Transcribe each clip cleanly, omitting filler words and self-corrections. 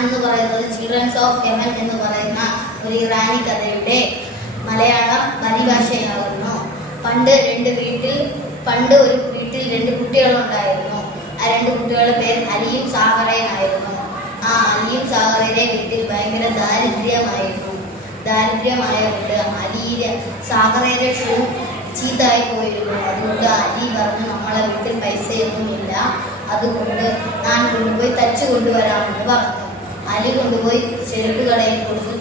എന്ന് പറയുന്നത് children's of heaven എന്ന് പറയുന്ന ഒരു ഇറാനി കഥയുടെ മലയാളം പരിഭാഷയാകുന്നു. പണ്ട് ഒരു വീട്ടിൽ രണ്ട് കുട്ടികളുണ്ടായിരുന്നു. ആ രണ്ട് കുട്ടികളുടെ പേര് അലിയും സാഗറയുമായിരുന്നു. ആ അലിയും സാഗറയുടെ വീട്ടിൽ ഭയങ്കര ദാരിദ്ര്യമായതുകൊണ്ട് സാഗറയുടെ ഷൂ ചീത്തയായി പോയിരുന്നു. അതുകൊണ്ട് അലി പറഞ്ഞു, നമ്മളെ വീട്ടിൽ പൈസയൊന്നുമില്ല, അതുകൊണ്ട് ഞാൻ കൊണ്ടുപോയി തച്ചു കൊണ്ടുവരാമെന്ന് പറഞ്ഞു. അലി കൊണ്ടുപോയി ചെരുപ്പ് കടയിൽ കൊടുത്ത്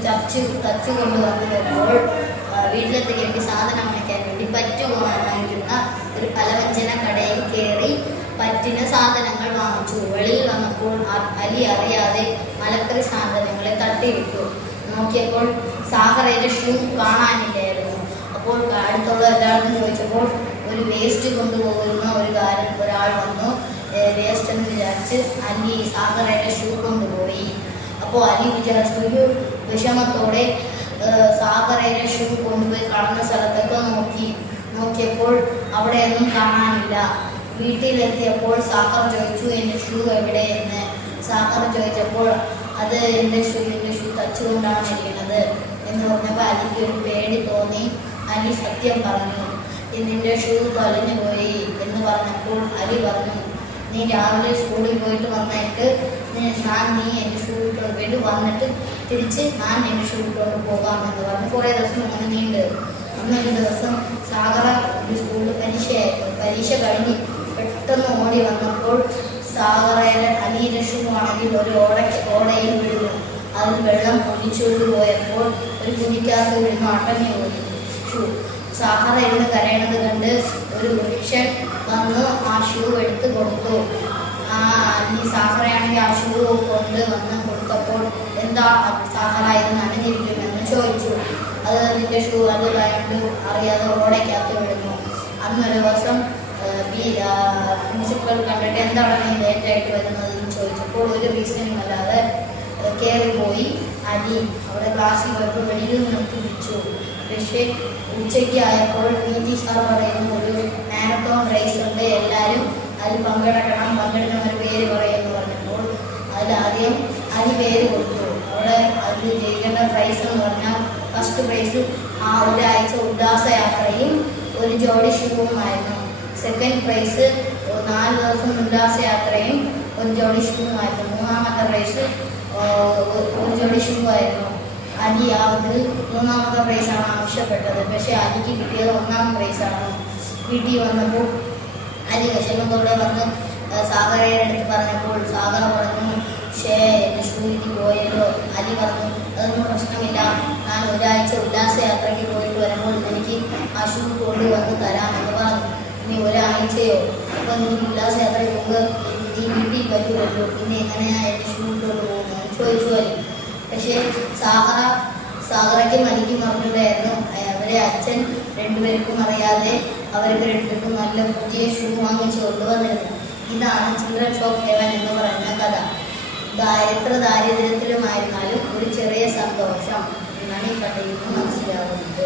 തച്ചു കൊണ്ടുവന്നപ്പോൾ വീട്ടിലെത്തിക്ക് എനിക്ക് സാധനം വാങ്ങിക്കാൻ വേണ്ടി പറ്റു വാങ്ങിക്കുന്ന ഒരു പലവ്യഞ്ജന കടയിൽ കയറി പറ്റിന് സാധനങ്ങൾ വാങ്ങിച്ചു. വെളിയിൽ വന്നപ്പോൾ അലി അറിയാതെ മലക്കറി സാധനങ്ങളെ തട്ടിവിട്ടു. നോക്കിയപ്പോൾ സാഗറയുടെ ഷൂ കാണാനില്ലായിരുന്നു. അപ്പോൾ അടുത്തുള്ള എല്ലാവർക്കും ചോദിച്ചപ്പോൾ ഒരു വേസ്റ്റ് കൊണ്ടുപോകുന്ന ഒരാൾ വന്നു. വേസ്റ്റ് എന്ന് വിചാരിച്ച് അലി സാഗറയുടെ ഷൂ കൊണ്ടുപോയി. അപ്പോൾ അലി വിചാരിച്ചു, വിഷമത്തോടെ സാഗറയുടെ ഷൂ കൊണ്ടുപോയി കളഞ്ഞ സ്ഥലത്തൊക്കെ നോക്കിയപ്പോൾ അവിടെയൊന്നും കാണാനില്ല. വീട്ടിലെത്തിയപ്പോൾ സാഗർ ചോദിച്ചു, എൻ്റെ ഷൂ എവിടെ എന്ന്. സാഗർ ചോദിച്ചപ്പോൾ അത് എൻ്റെ ഷൂ തച്ചുകൊണ്ടാണ് ഇരിക്കുന്നത് എന്ന് പറഞ്ഞപ്പോൾ അലിക്ക് ഒരു പേടി തോന്നി. അലി സത്യം പറഞ്ഞു, നിന്റെ ഷൂ തൊലഞ്ഞു പോയി എന്ന് പറഞ്ഞപ്പോൾ അലി പറഞ്ഞു, നീ രാവിലെ സ്കൂളിൽ പോയിട്ട് വന്നിട്ട് നീ എൻ്റെ ഷൂ ഇട്ടുകൊണ്ട് പോയിട്ട് വന്നിട്ട് തിരിച്ച് ഞാൻ എൻ്റെ ഷൂ ഇട്ടുകൊണ്ട് പോകാമെന്ന് പറഞ്ഞു. കുറേ ദിവസം അങ്ങനെ നീണ്ട്. അന്നൊരു ദിവസം സാഗറ സ്കൂളിൽ പരീക്ഷ കഴിഞ്ഞ് പെട്ടെന്ന് ഓടി വന്നപ്പോൾ സാഗറയുടെ അലിയുടെ ഷൂ ആണെങ്കിൽ ഒരു ഓടയിൽ വീഴുന്നു. അതിൽ വെള്ളം പൊടിച്ചുകൊണ്ട് പോയപ്പോൾ ഒരു കുഴിക്കകത്ത് വീഴുന്നു, അടഞ്ഞു പോയി ഷൂ. സാഗറ ഇരുന്ന് കരയണത് കണ്ട് ഒരു മനുഷ്യൻ വന്ന് ആ ഷൂ എടുത്ത് കൊടുത്തു. സാഗറയാണെങ്കിൽ ആ ഷൂ കൊണ്ട് വന്ന് കൊടുത്തപ്പോൾ എന്താ സാഗറ ഇത് നനഞ്ഞിരിക്കുമെന്ന് ചോദിച്ചു. അത് നിന്റെ ഷൂ അത് അറിയാതെ ഓടയ്ക്കകത്ത് വിടുന്നു. അന്നൊരു ദിവസം പ്രിൻസിപ്പൽ കണ്ടിട്ട് എന്താണ് നീ ലേറ്റായിട്ട് വരുന്നതെന്ന് ചോദിച്ചപ്പോൾ ഒരു റീസണും അല്ലാതെ കയറിപ്പോയി. അലി അവിടെ ക്ലാസ്സിൽ പോയപ്പോൾ വെളിയിൽ നിർത്തി വിളിച്ചു. പക്ഷേ ഉച്ചയ്ക്ക് ആയപ്പോൾ PT സാർ പറയുന്നു, ഒരു മാരത്തോൺ റേസ് ഉണ്ട്, എല്ലാവരും അതിൽ പങ്കെടുക്കണം, പങ്കെടുക്കുന്നവർ പേര് പറയുമെന്ന് പറഞ്ഞപ്പോൾ അതിലാദ്യം അലി പേര് കൊടുത്തു. അവിടെ അതിൽ ജയിക്കേണ്ട പ്രൈസ് എന്ന് പറഞ്ഞാൽ ഫസ്റ്റ് പ്രൈസ് ആ ഒരാഴ്ച ഉല്ലാസയാത്രയും ഒരു ജോഡി ഷൂവുമായിരുന്നു. സെക്കൻഡ് പ്രൈസ് 4 ദിവസം ഉല്ലാസയാത്രയും ഒരു ജോഡി ഷൂവുമായിരുന്നു. മൂന്നാമത്തെ പ്രൈസ് ഒരു ജോഡി ഷൂ ആയിരുന്നു. അലി അതിൽ മൂന്നാമത്തെ പ്രൈസാണ് ആവശ്യപ്പെട്ടത്. പക്ഷേ അലിക്ക് കിട്ടിയത് 1ാം പ്രൈസാണ്. വീട്ടിൽ വന്നപ്പോൾ അലി വിഷമത്തോടെ വന്ന് സാഗറയുടെ അടുത്ത് പറഞ്ഞപ്പോൾ സാഗറ പറഞ്ഞു, എൻ്റെ ഷൂ ഇനി പോയല്ലോ. അലി പറഞ്ഞു, അതൊന്നും പ്രശ്നമില്ല, ഞാൻ ഒരാഴ്ച ഉല്ലാസയാത്രയ്ക്ക് പോയിട്ട് വരുമ്പോൾ എനിക്ക് ആ ഷൂ കൊണ്ടുവന്ന് തരാമെന്ന് പറഞ്ഞു. ഇനി ഒരാഴ്ചയോ അപ്പോൾ എനിക്ക് ഉല്ലാസയാത്രയ്ക്ക് പോകുമ്പോൾ നീ വീട്ടിൽ പറ്റുമല്ലോ, പിന്നെ എങ്ങനെയാണ് എൻ്റെ ഷൂ കൊണ്ട് പോകുന്നത് ചോദിച്ചു അലി. പക്ഷേ സാഗറയ്ക്ക് മലിക്ക് പറഞ്ഞിട്ടായിരുന്നു. അവരെ അച്ഛൻ രണ്ടുപേർക്കും അറിയാതെ അവർക്ക് രണ്ടുപേർക്കും നല്ല പുതിയ ഷൂ വാങ്ങിച്ചു കൊണ്ടുവന്നിരുന്നു. ഇതാണ് ചിൽഡ്രൻസ് ഓഫ് ഹെവൻ എന്ന് പറയുന്ന കഥ. എത്ര ദാരിദ്ര്യത്തിലുമായിരുന്നാലും ഒരു ചെറിയ സന്തോഷം എന്നാണ് ഈ കഥയിൽ നിന്ന് മനസ്സിലാവുന്നത്.